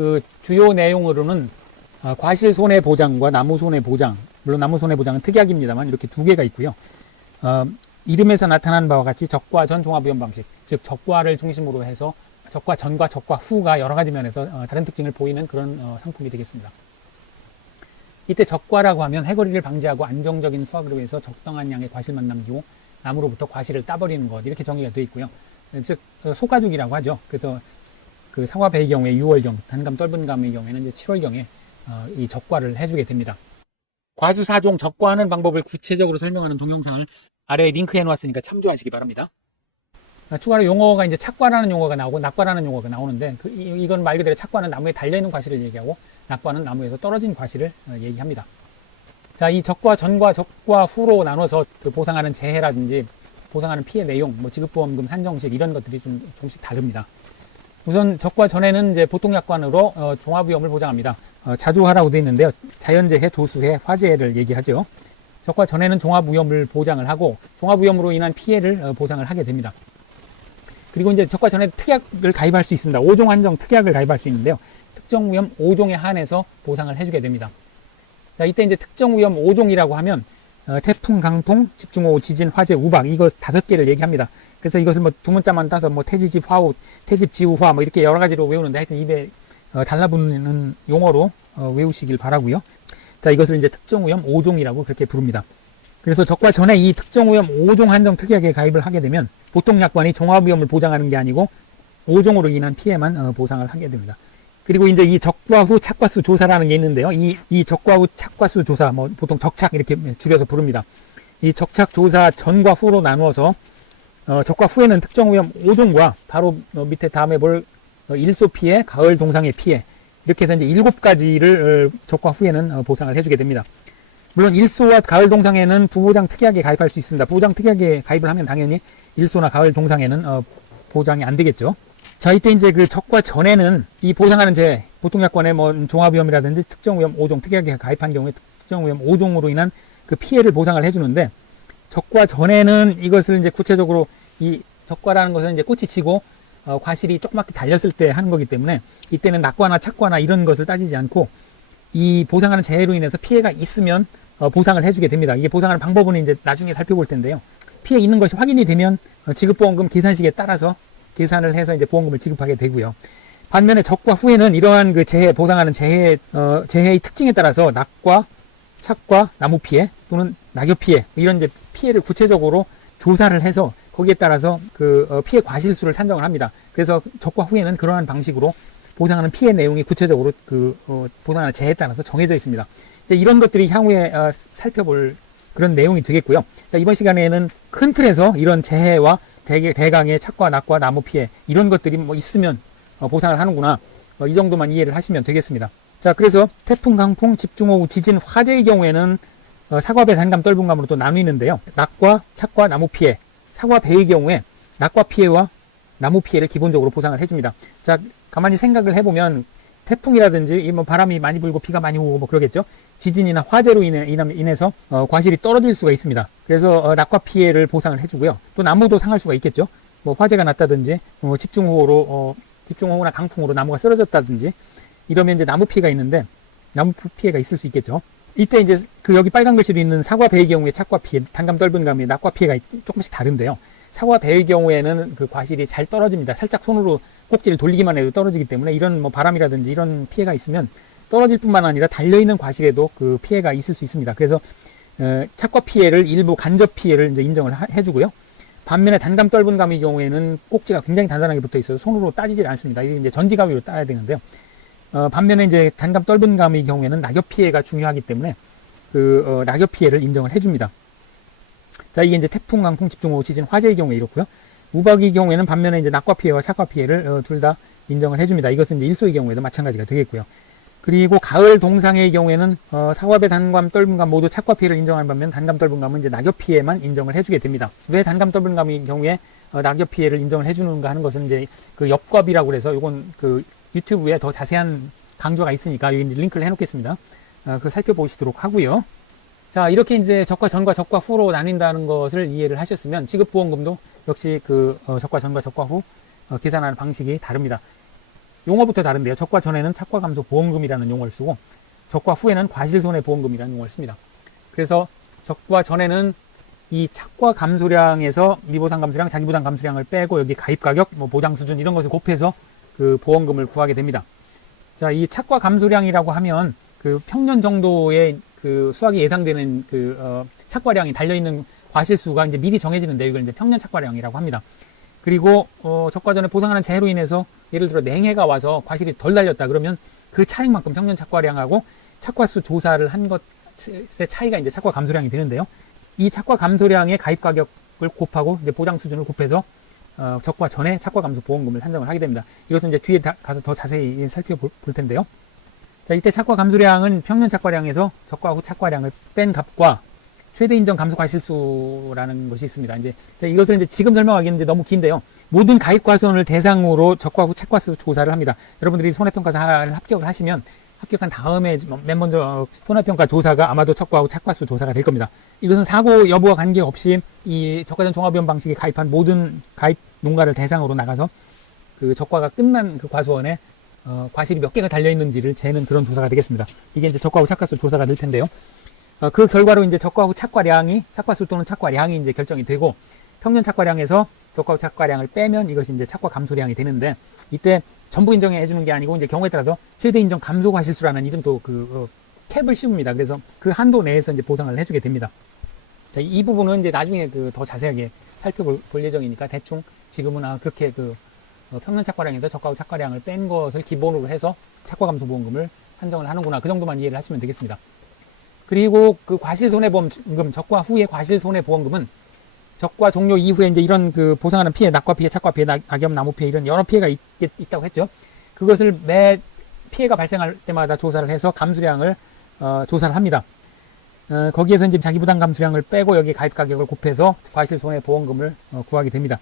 그 주요 내용으로는 과실 손해 보장과 나무 손해 보장, 물론 나무 손해 보장은 특약입니다만 이렇게 두 개가 있고요. 이름에서 나타나는 바와 같이 적과 전 종합위험 방식, 즉 적과를 중심으로 해서 적과 전과 적과 후가 여러 가지 면에서 다른 특징을 보이는 그런 상품이 되겠습니다. 이때 적과라고 하면 해거리를 방지하고 안정적인 수확을 위해서 적당한 양의 과실만 남기고 나무로부터 과실을 따버리는 것, 이렇게 정의가 되어 있고요. 즉 소가죽이라고 하죠. 그래서 그 사과 배의 경우에 6월경, 단감 떫은 감의 경우에는 이제 7월경에 이 적과를 해주게 됩니다. 과수 4종 적과하는 방법을 구체적으로 설명하는 동영상을 아래에 링크해 놓았으니까 참조하시기 바랍니다. 추가로 용어가 이제 착과라는 용어가 나오고 낙과라는 용어가 나오는데 이건 말 그대로 착과는 나무에 달려있는 과실을 얘기하고 낙과는 나무에서 떨어진 과실을 얘기합니다. 자, 이 적과 전과 적과 후로 나눠서 그 보상하는 재해라든지 보상하는 피해 내용, 뭐 지급보험금 산정식 이런 것들이 좀 조금씩 다릅니다. 우선 적과 전에는 이제 보통약관으로 종합위험을 보장합니다. 자조하라고 되어 있는데요. 자연재해, 조수해, 화재를 얘기하죠. 적과 전에는 종합위험을 보장을 하고 종합위험으로 인한 피해를 보상을 하게 됩니다. 그리고 이제 적과 전에 특약을 가입할 수 있습니다. 5종 한정 특약을 가입할 수 있는데요. 특정 위험 5종에 한해서 보상을 해주게 됩니다. 자, 이때 이제 특정 위험 5종이라고 하면 태풍, 강풍, 집중호우, 지진, 화재, 우박 이거 5개를 얘기합니다. 그래서 이것을 뭐 두 문자만 따서 뭐 태지집, 화우, 태집, 지우화 뭐 이렇게 여러 가지로 외우는데 하여튼 입에 달라붙는 용어로 외우시길 바라고요. 자, 이것을 이제 특정 위험 5종이라고 그렇게 부릅니다. 그래서 적과 전에 이 특정 위험 5종 한정 특약에 가입을 하게 되면 보통 약관이 종합위험을 보장하는 게 아니고 5종으로 인한 피해만 보상을 하게 됩니다. 그리고 이제 이 적과 후 착과수 조사라는 게 있는데요. 이 적과 후 착과수 조사, 뭐 보통 적착 이렇게 줄여서 부릅니다. 이 적착 조사 전과 후로 나누어서 적과 후에는 특정 위험 5종과 바로 밑에 다음에 볼 일소 피해, 가을 동상의 피해 이렇게 해서 이제 7가지를 적과 후에는 보상을 해주게 됩니다. 물론 일소와 가을 동상에는 부보장 특약에 가입할 수 있습니다. 부보장 특약에 가입을 하면 당연히 일소나 가을 동상에는 보장이 안 되겠죠. 자, 이때 이제 그 적과 전에는 이 보상하는 재해, 보통약관에 뭐 종합위험이라든지 특정위험 5종 특약에 가입한 경우에 특정위험 5종으로 인한 그 피해를 보상을 해주는데 적과 전에는 이것을 이제 구체적으로 이 적과라는 것은 이제 꽃이 지고 과실이 조그맣게 달렸을 때 하는 거기 때문에 이때는 낙과나 착과나 이런 것을 따지지 않고 이 보상하는 재해로 인해서 피해가 있으면 보상을 해주게 됩니다. 이게 보상하는 방법은 이제 나중에 살펴볼 텐데요. 피해 있는 것이 확인이 되면 지급보험금 계산식에 따라서 계산을 해서 이제 보험금을 지급하게 되고요. 반면에 적과 후에는 이러한 그 재해, 보상하는 재해의 특징에 따라서 낙과, 착과, 나무 피해 또는 낙엽 피해 이런 이제 피해를 구체적으로 조사를 해서 거기에 따라서 그 피해 과실수를 산정을 합니다. 그래서 적과 후에는 그러한 방식으로 보상하는 피해 내용이 구체적으로 그 보상하는 재해에 따라서 정해져 있습니다. 이런 것들이 향후에 살펴볼 그런 내용이 되겠고요. 자, 이번 시간에는 큰 틀에서 이런 재해와 대강의 착과, 낙과, 나무 피해 이런 것들이 뭐 있으면 보상을 하는구나 이 정도만 이해를 하시면 되겠습니다. 자, 그래서 태풍, 강풍, 집중호우, 지진, 화재의 경우에는 사과배, 단감, 떫은 감으로 또 나뉘는데요. 낙과, 착과, 나무 피해, 사과배의 경우에 낙과 피해와 나무 피해를 기본적으로 보상을 해줍니다. 자, 가만히 생각을 해보면 태풍이라든지 이 뭐 바람이 많이 불고 비가 많이 오고 뭐 그러겠죠. 지진이나 화재로 인해서 과실이 떨어질 수가 있습니다. 그래서 낙과 피해를 보상을 해주고요. 또 나무도 상할 수가 있겠죠. 뭐 화재가 났다든지 집중호우나 강풍으로 나무가 쓰러졌다든지 이러면 이제 나무 피해가 있는데 나무 피해가 있을 수 있겠죠. 이때 이제 그 여기 빨간 글씨로 있는 사과 배의 경우에 착과 피해, 단감 떫은 감의 낙과 피해가 조금씩 다른데요. 사과 배의 경우에는 그 과실이 잘 떨어집니다. 살짝 손으로 꼭지를 돌리기만 해도 떨어지기 때문에 이런 뭐 바람이라든지 이런 피해가 있으면 떨어질 뿐만 아니라 달려있는 과실에도 그 피해가 있을 수 있습니다. 그래서 착과 피해를 일부 간접 피해를 이제 인정을 해주고요. 반면에 단감 떫은 감의 경우에는 꼭지가 굉장히 단단하게 붙어 있어서 손으로 따지질 않습니다. 이게 이제 전지가위로 따야 되는데요. 반면에 이제 단감 떫은 감의 경우에는 낙엽 피해가 중요하기 때문에 그 낙엽 피해를 인정을 해줍니다. 자, 이게 이제 태풍, 강풍, 집중호우, 지진, 화재의 경우에 이렇고요. 우박의 경우에는 반면에 이제 낙과 피해와 착과 피해를 둘 다 인정을 해줍니다. 이것은 이제 일소의 경우에도 마찬가지가 되겠고요. 그리고 가을 동상의 경우에는 사과배, 단감, 떫은 감 모두 착과 피해를 인정하는 반면 단감, 떫은 감은 이제 낙엽 피해만 인정을 해주게 됩니다. 왜 단감, 떫은 감의 경우에 낙엽 피해를 인정을 해주는가 하는 것은 이제 그 엽과비라고 그래서 이건 그 유튜브에 더 자세한 강조가 있으니까 여기 링크를 해놓겠습니다. 그 살펴보시도록 하고요. 자, 이렇게 이제 적과 전과 적과 후로 나뉜다는 것을 이해를 하셨으면 지급보험금도 역시 그 적과 전과 적과 후 계산하는 방식이 다릅니다. 용어부터 다른데요. 적과 전에는 착과 감소 보험금이라는 용어를 쓰고 적과 후에는 과실손해보험금이라는 용어를 씁니다. 그래서 적과 전에는 이 착과 감소량에서 미보상 감소량, 자기부담 감소량을 빼고 여기 가입가격, 뭐 보장 수준 이런 것을 곱해서 그 보험금을 구하게 됩니다. 자, 이 착과 감소량이라고 하면 그 평년 정도의 그 수확이 예상되는 그 착과량이 달려있는 과실수가 이제 미리 정해지는데 이걸 이제 평년 착과량이라고 합니다. 그리고 적과 전에 보상하는 재해로 인해서 예를 들어 냉해가 와서 과실이 덜 달렸다 그러면 그 차익만큼 평년 착과량하고 착과수 조사를 한 것의 차이가 이제 착과 감소량이 되는데요. 이 착과 감소량의 가입 가격을 곱하고 이제 보장 수준을 곱해서 적과 전에 착과 감소 보험금을 산정을 하게 됩니다. 이것은 이제 뒤에 가서 더 자세히 살펴볼 텐데요. 자, 이때 착과 감소량은 평년 착과량에서 적과 후 착과량을 뺀 값과 최대 인정 감소 과실수라는 것이 있습니다. 이제 이것을 이제 지금 설명하기는 이제 너무 긴데요. 모든 가입 과손을 대상으로 적과 후 착과수 조사를 합니다. 여러분들이 손해평가사를 합격을 하시면 합격한 다음에 맨 먼저 손해평가 조사가 아마도 적과 후 착과수 조사가 될 겁니다. 이것은 사고 여부와 관계없이 이 적과전 종합위험 방식에 가입한 모든 가입 농가를 대상으로 나가서 그 적과가 끝난 그 과수원에 과실이 몇 개가 달려있는지를 재는 그런 조사가 되겠습니다. 이게 이제 적과 후 착과수 조사가 될 텐데요. 그 결과로 이제 적과 후 착과량이, 착과수 또는 착과량이 이제 결정이 되고, 평년 착과량에서 적과 후 착과량을 빼면 이것이 이제 착과 감소량이 되는데, 이때 전부 인정해 주는 게 아니고, 이제 경우에 따라서 최대 인정 감소 과실수라는 이름도 캡을 씌웁니다. 그래서 그 한도 내에서 이제 보상을 해주게 됩니다. 자, 이 부분은 이제 나중에 더 자세하게 살펴볼 예정이니까 대충 지금은 그렇게 평년 착과량에서 적과 후 착과량을 뺀 것을 기본으로 해서 착과 감소 보험금을 산정을 하는구나. 그 정도만 이해를 하시면 되겠습니다. 그리고 그 과실손해보험금, 적과 후의 과실손해보험금은 적과 종료 이후에 이제 이런 그 보상하는 피해, 낙과 피해, 착과 피해, 낙엽, 나무 피해 이런 여러 피해가 있다고 했죠. 그것을 매 피해가 발생할 때마다 조사를 해서 감수량을 조사를 합니다. 거기에서 이제 자기부담 감수량을 빼고 여기 가입 가격을 곱해서 과실손해보험금을 구하게 됩니다.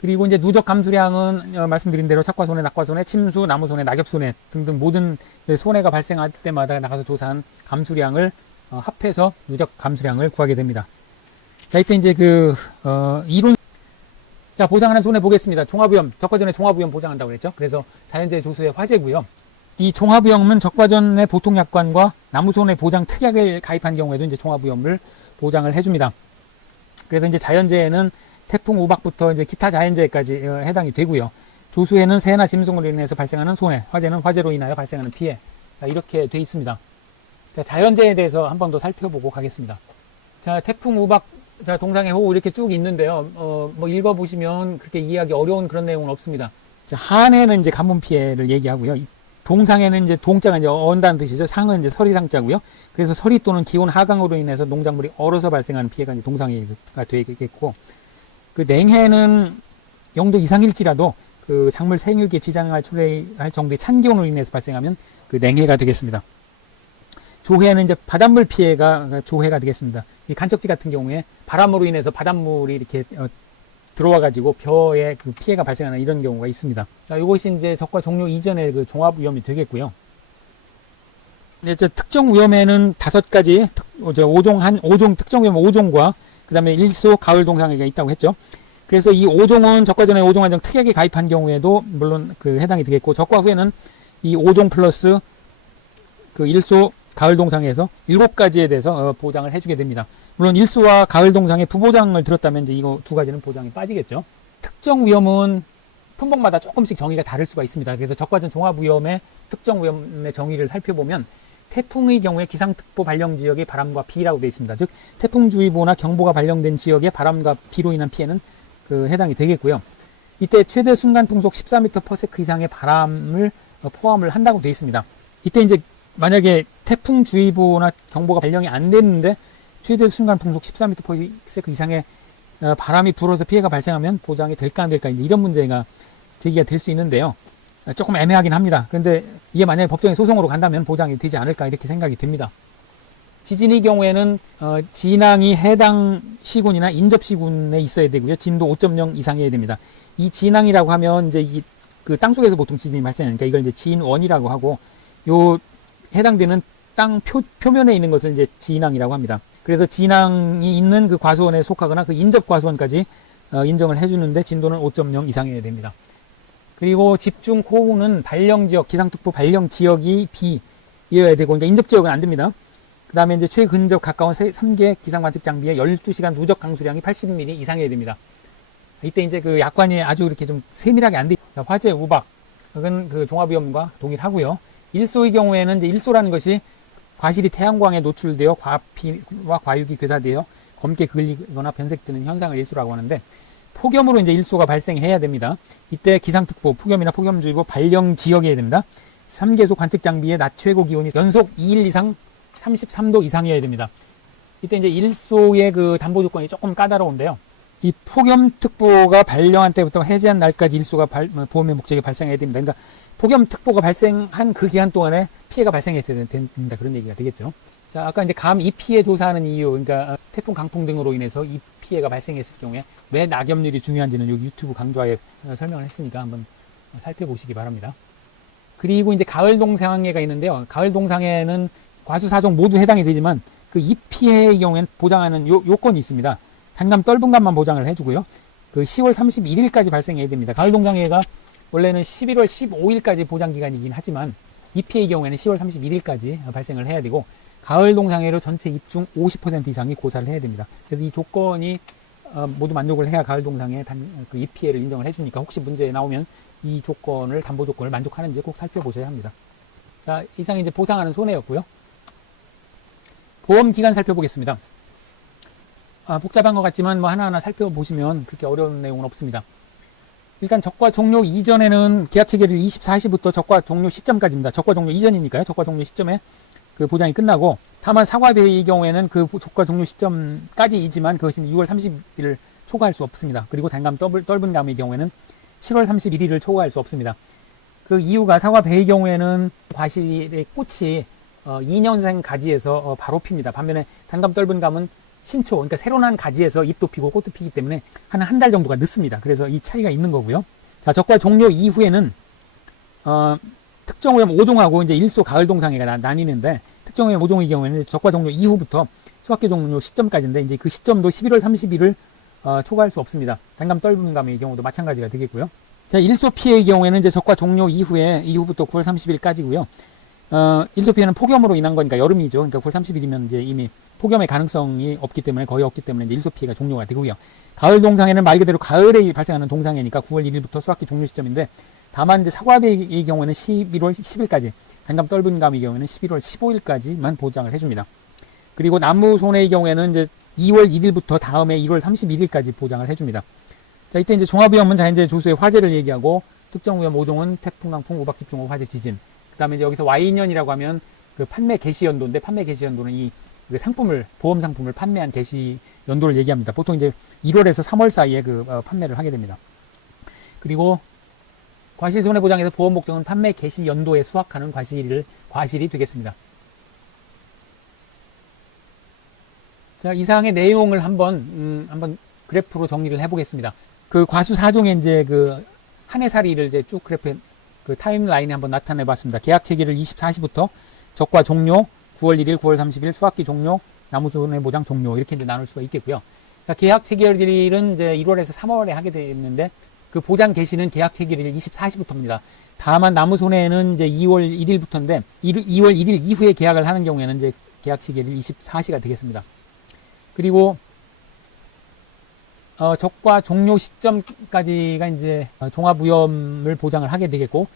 그리고 이제 누적 감수량은 말씀드린 대로 착과 손해, 낙과 손해, 침수, 나무 손해, 낙엽 손해 등등 모든 손해가 발생할 때마다 나가서 조사한 감수량을 합해서 누적 감수량을 구하게 됩니다. 자, 이때 이제 이론. 자, 보상하는 손해 보겠습니다. 종합위험, 적과 전에 종합위험 보장한다고 그랬죠. 그래서 자연재해 조수의 화재고요. 이 종합위험은 적과 전에 보통약관과 나무 손해 보장 특약을 가입한 경우에도 이제 종합위험을 보장을 해줍니다. 그래서 이제 자연재해는 태풍, 우박부터 이제 기타 자연재해까지 해당이 되고요. 조수에는 새나 짐승으로 인해서 발생하는 손해, 화재는 화재로 인하여 발생하는 피해. 자, 이렇게 돼 있습니다. 자, 자연재해에 대해서 한 번 더 살펴보고 가겠습니다. 자, 태풍, 우박, 자, 동상의 호우 이렇게 쭉 있는데요. 뭐 읽어보시면 그렇게 이해하기 어려운 그런 내용은 없습니다. 자, 한해는 이제 가뭄 피해를 얘기하고요. 동상에는 이제 동자가 이제 언다는 뜻이죠. 상은 이제 서리상자고요. 그래서 서리 또는 기온 하강으로 인해서 농작물이 얼어서 발생하는 피해가 이제 동상해가 되겠고, 그 냉해는 0도 이상일지라도 그 작물 생육에 지장을 초래할 정도의 찬 기온으로 인해서 발생하면 그 냉해가 되겠습니다. 조해는 이제 바닷물 피해가 조해가 되겠습니다. 이 간척지 같은 경우에 바람으로 인해서 바닷물이 이렇게 들어와 가지고 벼에 그 피해가 발생하는 이런 경우가 있습니다. 자, 이것이 이제 적과 종료 이전의 그 종합 위험이 되겠고요. 이제 특정 위험에는 5가지 5종 특정 위험 5종과 그 다음에 일소 가을 동상해가 있다고 했죠. 그래서 이 5종은 적과 전에 5종 한정 특약에 가입한 경우에도 물론 그 해당이 되겠고, 적과 후에는 이 5종 플러스 그 일소 가을 동상에서 7가지에 대해서 보장을 해주게 됩니다. 물론 일소와 가을 동상에 부보장을 들었다면 이제 이거 2가지는 보장이 빠지겠죠. 특정 위험은 품목마다 조금씩 정의가 다를 수가 있습니다. 그래서 적과 전 종합 위험의 특정 위험의 정의를 살펴보면 태풍의 경우에 기상특보 발령 지역의 바람과 비라고 되어 있습니다. 즉 태풍주의보나 경보가 발령된 지역의 바람과 비로 인한 피해는 해당이 되겠고요. 이때 최대 순간 풍속 14m/s 이상의 바람을 포함을 한다고 되어 있습니다. 이때 이제 만약에 태풍주의보나 경보가 발령이 안 됐는데 최대 순간 풍속 14m/s 이상의 바람이 불어서 피해가 발생하면 보장이 될까 안 될까 이런 문제가 제기가 될 수 있는데요. 조금 애매하긴 합니다. 그런데 이게 만약에 법정에 소송으로 간다면 보장이 되지 않을까 이렇게 생각이 됩니다. 지진의 경우에는 진앙이 해당 시군이나 인접 시군에 있어야 되고요. 진도 5.0 이상이어야 됩니다. 이 진앙이라고 하면 이제 그 땅속에서 보통 지진이 발생하니까 이걸 이제 진원이라고 하고, 요 해당되는 땅 표면에 있는 것을 이제 진앙이라고 합니다. 그래서 진앙이 있는 그 과수원에 속하거나 그 인접 과수원까지 인정을 해주는데 진도는 5.0 이상이어야 됩니다. 그리고 집중 호우는 발령 지역, 기상특보 발령 지역이 B이어야 되고, 그러니까 인접 지역은 안 됩니다. 그 다음에 이제 최근접 가까운 3개 기상 관측 장비에 12시간 누적 강수량이 80mm 이상이어야 됩니다. 이때 이제 그 약관이 아주 이렇게 좀 세밀하게 안 돼. 자, 화재, 우박은 그 종합위험과 동일하고요. 일소의 경우에는 이제 일소라는 것이 과실이 태양광에 노출되어 과피와 과육이 괴사되어 검게 그을리거나 변색되는 현상을 일소라고 하는데, 폭염으로 이제 일소가 발생해야 됩니다. 이때 기상특보, 폭염이나 폭염주의보 발령 지역이어야 됩니다. 3계속 관측 장비의 낮 최고 기온이 연속 2일 이상 33도 이상이어야 됩니다. 이때 이제 일소의 그 담보 조건이 조금 까다로운데요. 이 폭염특보가 발령한 때부터 해제한 날까지 일소가 보험의 목적이 발생해야 됩니다. 그러니까 폭염특보가 발생한 그 기간 동안에 피해가 발생했어야 됩니다. 그런 얘기가 되겠죠. 자, 아까 이제 감 이 피해 조사하는 이유, 그러니까 태풍, 강풍 등으로 인해서 이 피해가 발생했을 경우에 왜 낙엽률이 중요한지는 여기 유튜브 강좌에 설명을 했으니까 한번 살펴보시기 바랍니다. 그리고 이제 가을 동상해가 있는데요. 가을 동상해는 과수사종 모두 해당이 되지만 그 이 피해의 경우에는 보장하는 요건이 있습니다. 단감 떫은 감만 보장을 해주고요. 그 10월 31일까지 발생해야 됩니다. 가을 동상해가 원래는 11월 15일까지 보장 기간이긴 하지만 이 피해의 경우에는 10월 31일까지 발생을 해야 되고, 가을 동상해로 전체 입중 50% 이상이 고사를 해야 됩니다. 그래서 이 조건이 모두 만족을 해야 가을 동상해 그 이 피해를 인정을 해주니까 혹시 문제 나오면 이 조건을, 담보 조건을 만족하는지 꼭 살펴보셔야 합니다. 자, 이상 이제 보상하는 손해였고요. 보험 기간 살펴보겠습니다. 복잡한 것 같지만 뭐 하나하나 살펴보시면 그렇게 어려운 내용은 없습니다. 일단 적과 종료 이전에는 계약 체결일 24시부터 적과 종료 시점까지입니다. 적과 종료 이전이니까요. 적과 종료 시점에 그 보장이 끝나고, 다만 사과배의 경우에는 그 적과 종료 시점까지이지만 그것이 6월 30일을 초과할 수 없습니다. 그리고 단감 떫은 감의 경우에는 7월 31일을 초과할 수 없습니다. 그 이유가 사과배의 경우에는 과실의 꽃이 2년생 가지에서 바로 핍니다. 반면에 단감 떫은 감은 신초, 그러니까 새로 난 가지에서 잎도 피고 꽃도 피기 때문에 한 달 정도가 늦습니다. 그래서 이 차이가 있는 거고요. 자, 적과 종료 이후에는 특정오염 5종하고 이제 일소 가을 동상해가 나뉘는데, 특정오염 5종의 경우에는 적과 종료 이후부터 수확기 종료 시점까지인데, 이제 그 시점도 11월 30일을 초과할 수 없습니다. 단감 떫은 감의 경우도 마찬가지가 되겠고요. 자, 일소 피해의 경우에는 이제 적과 종료 이후부터 9월 30일까지고요. 일소 피해는 폭염으로 인한 거니까 여름이죠. 그러니까 9월 30일이면 이제 이미 폭염의 가능성이 없기 때문에, 거의 없기 때문에 이제 일소 피해가 종료가 되고요. 가을 동상해는 말 그대로 가을에 발생하는 동상해니까 9월 1일부터 수확기 종료 시점인데, 다만 이제 사과배의 경우에는 11월 10일까지, 단감 떫은 감의 경우에는 11월 15일까지만 보장을 해줍니다. 그리고 나무 손해의 경우에는 이제 2월 1일부터 다음에 1월 31일까지 보장을 해줍니다. 자, 이때 이제 종합위험은 자연재해 조수의 화재를 얘기하고, 특정위험 5종은 태풍, 강풍, 우박, 집중호우, 화재, 지진. 그 다음에 여기서 Y년이라고 하면 그 판매 개시 연도인데, 판매 개시 연도는 이 상품을, 보험 상품을 판매한 개시 연도를 얘기합니다. 보통 이제 1월에서 3월 사이에 그 판매를 하게 됩니다. 그리고 과실 손해보장에서 보험 목적은 판매 개시 연도에 수확하는 과실이 되겠습니다. 자, 이상의 내용을 한번 그래프로 정리를 해보겠습니다. 그 과수 4종의 이제 그 한 해살이를 이제 쭉 그래프에 그 타임라인에 한번 나타내 봤습니다. 계약 체결일 24시부터 적과 종료, 9월 1일, 9월 30일 수확기 종료, 나무손해보장 종료, 이렇게 이제 나눌 수가 있겠고요. 그러니까 계약 체결일은 이제 1월에서 3월에 하게 되는데, 그 보장 개시는 계약 체결일 24시부터입니다. 다만 나무손해는 이제 2월 1일부터인데, 2월 1일 이후에 계약을 하는 경우에는 이제 계약 체결일 24시가 되겠습니다. 그리고 적과 종료 시점까지가 이제 종합위험을 보장을 하게 되겠고,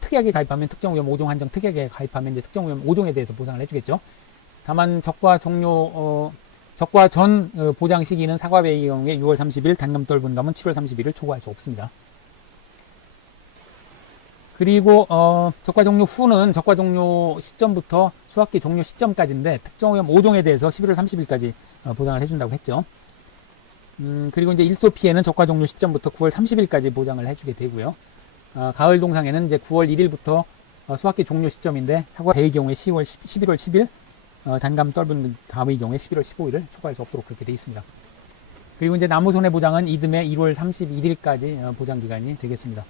특약에 가입하면 특정위험 5종 한정, 특약에 가입하면 이제 특정위험 5종에 대해서 보상을 해주겠죠. 다만 적과 종료, 적과 전 보장 시기는 사과배의 경우에 6월 30일, 단감 떫은 감은 7월 30일을 초과할 수 없습니다. 그리고 적과 종료 후는 적과 종료 시점부터 수확기 종료 시점까지인데, 특정오염 5종에 대해서 11월 30일까지 보장을 해준다고 했죠. 그리고 이제 일소 피해는 적과 종료 시점부터 9월 30일까지 보장을 해주게 되고요. 가을 동상에는 이제 9월 1일부터 수확기 종료 시점인데, 사과 배의 경우에 11월 10일, 단감 떫은 감의 경우에 11월 15일을 초과할 수 없도록 그렇게 되어 있습니다. 그리고 이제 나무 손해보장은 이듬해 1월 31일까지 보장 기간이 되겠습니다.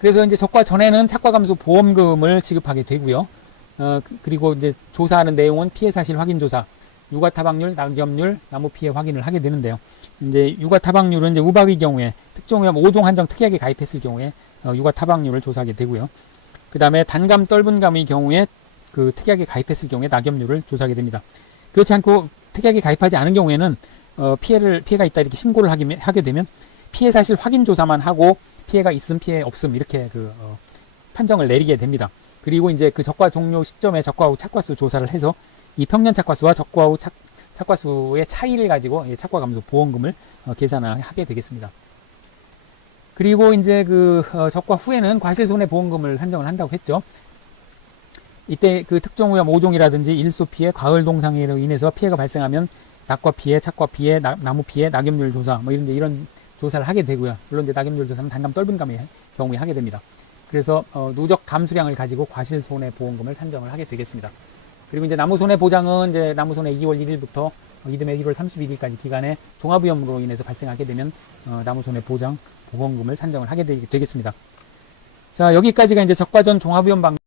그래서 이제 적과 전에는 착과감수 보험금을 지급하게 되고요. 그리고 이제 조사하는 내용은 피해 사실 확인 조사, 유가 타박률, 낙엽률, 나무 피해 확인을 하게 되는데요. 이제 유가 타박률은 이제 우박의 경우에 특정오염 5종 한정 특이하게 가입했을 경우에 유가 타박률을 조사하게 되고요. 그 다음에 단감, 떫은감의 경우에 그 특이하게 가입했을 경우에 낙엽률을 조사하게 됩니다. 그렇지 않고 특이하게 가입하지 않은 경우에는 피해가 있다 이렇게 신고를 하게 되면 피해 사실 확인 조사만 하고 피해가 있음, 피해 없음 이렇게 판정을 내리게 됩니다. 그리고 이제 그 적과 종료 시점에 적과 후 착과수 조사를 해서 이 평년 착과수와 적과 후 착과수의 차이를 가지고 착과 감소 보험금을 계산하게 되겠습니다. 그리고 이제 적과 후에는 과실손해보험금을 산정을 한다고 했죠. 이때 그 특정오염 5종이라든지 일소 피해, 가을 동상해로 인해서 피해가 발생하면 낙과 피해, 착과 피해, 나무 피해, 낙엽률 조사 이런 조사를 하게 되고요. 물론 이제 낙엽률 조사는 단감, 떫은감의 경우에 하게 됩니다. 그래서 누적 감수량을 가지고 과실손해보험금을 산정을 하게 되겠습니다. 그리고 이제 나무손해보장은 이제 나무손해 2월 1일부터 이듬해 1월 31일까지 기간에 종합위험으로 인해서 발생하게 되면 나무손해보장 보험금을 산정을 하게 되겠습니다. 자, 여기까지가 이제 적과전 종합위험 방식